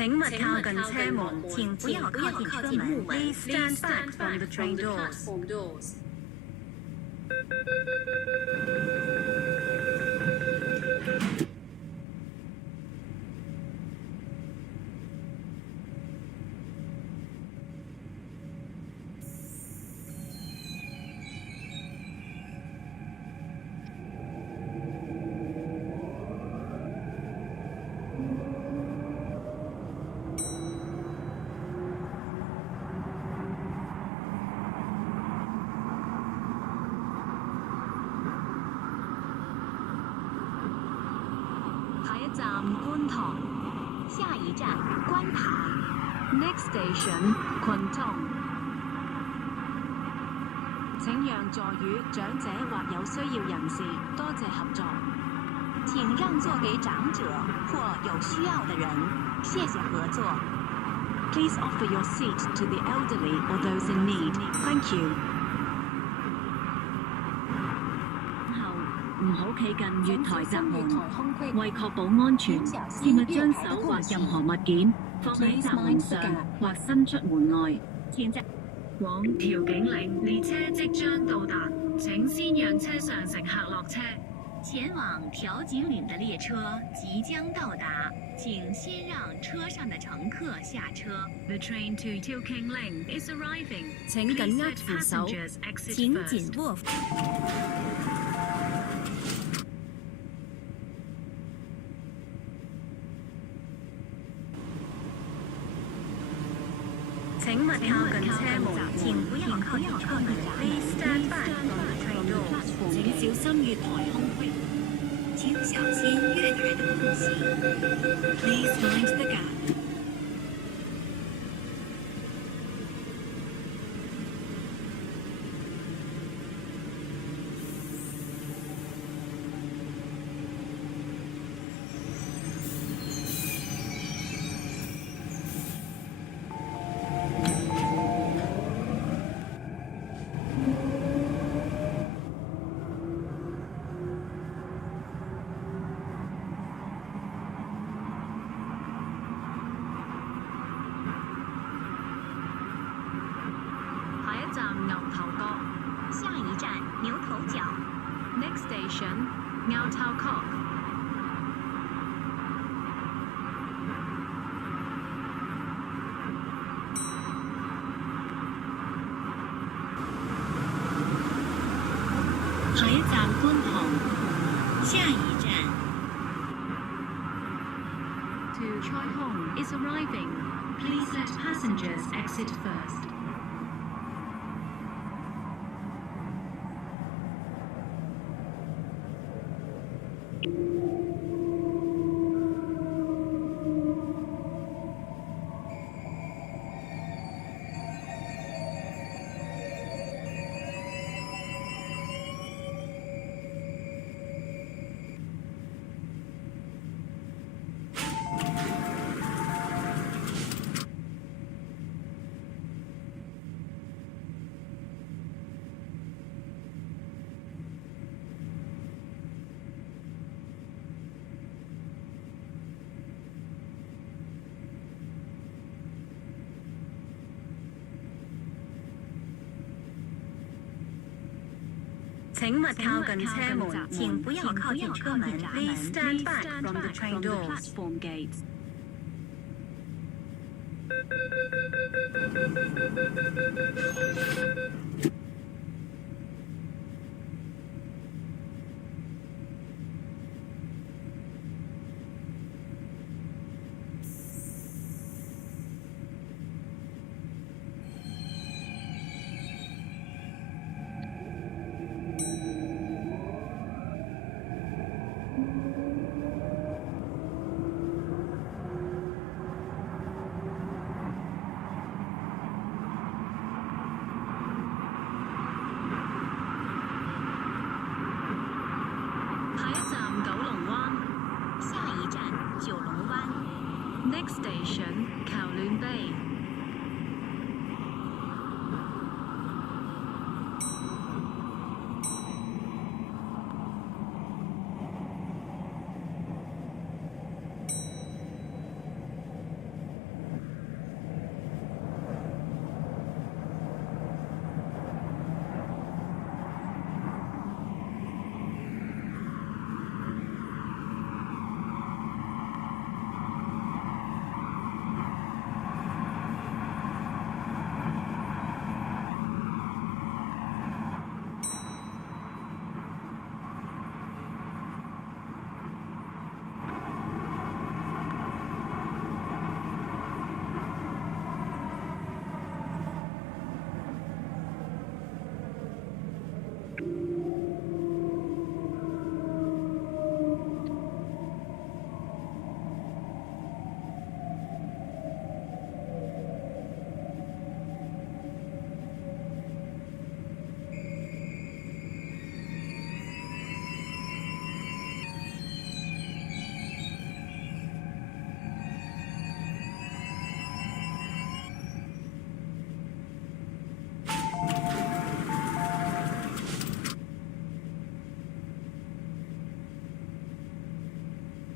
請勿靠近車門，請不要靠近木門。Please stand back from the train doors. 站觀塘，下一站觀塘。Next station 群眾。請讓座與長者或有需要人士，多謝合作。請讓座給長者或有需要的人，謝謝合作。Please offer your seat to the elderly or those in need. Thank you. 唔好企近月台閘門，為確保安全，切勿將手或任何物件放喺閘門上或伸出門外。往調景嶺列車即將到達，請先讓車上乘客落車。前往調景嶺的列車即將到達，請先讓車上的乘客下車。The train to Tioking Link is arriving. 請緊握扶手，請緊握。請勿靠近車門，請不要靠近車門。Please stand back from the train doors. 請小心月台空隙。請小心月台的空隙。Please mind the gap. 下一站牛頭角。Next station 牛頭角。下一站觀塘。下一站 To Choi Hong is arriving. Please let passengers exit first.請勿靠近車門，請不要靠近車門。Please stand back from the train doors. Next station, Kowloon Bay.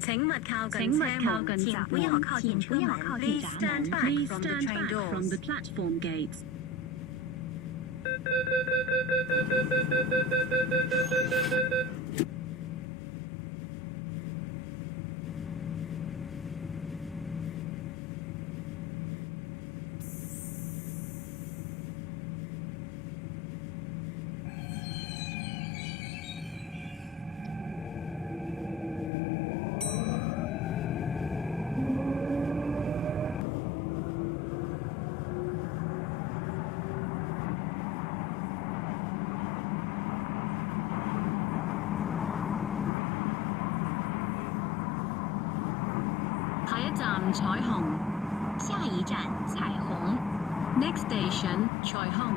請勿靠近車門，請不要靠近車門。Please stand back from the train from the doors. platform gates. 下一站彩虹。下一站彩虹。 Next station 彩虹。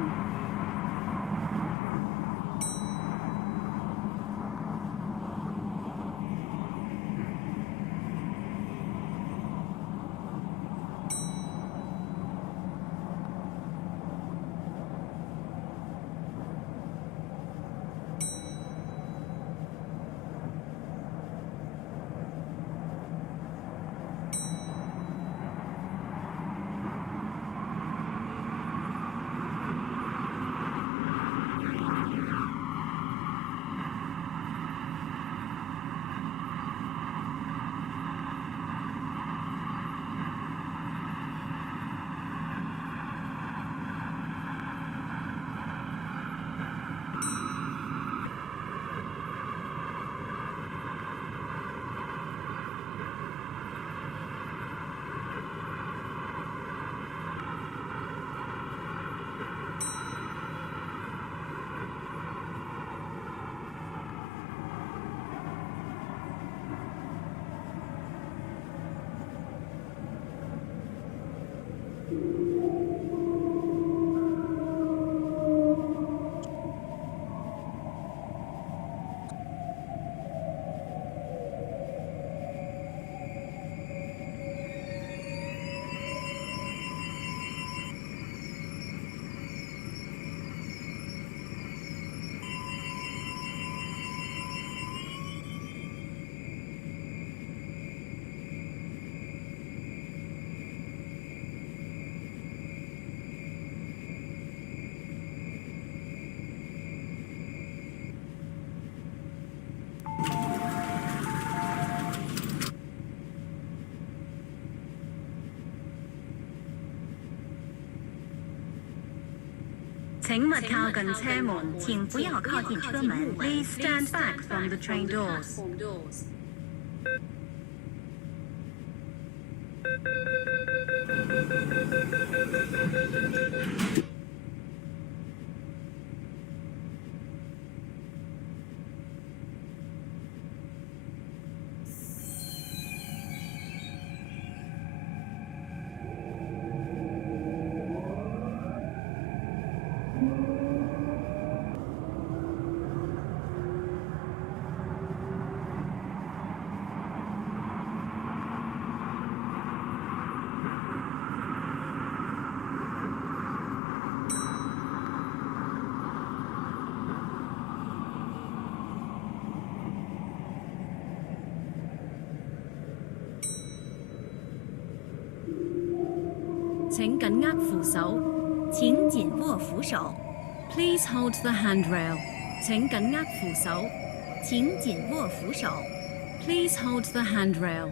請勿靠近車門，請不要靠近車門。Please stand back from the train doors. 請緊握扶手，請緊握扶手。 Please hold the handrail. 請緊握扶手，請緊握扶手。 Please hold the handrail.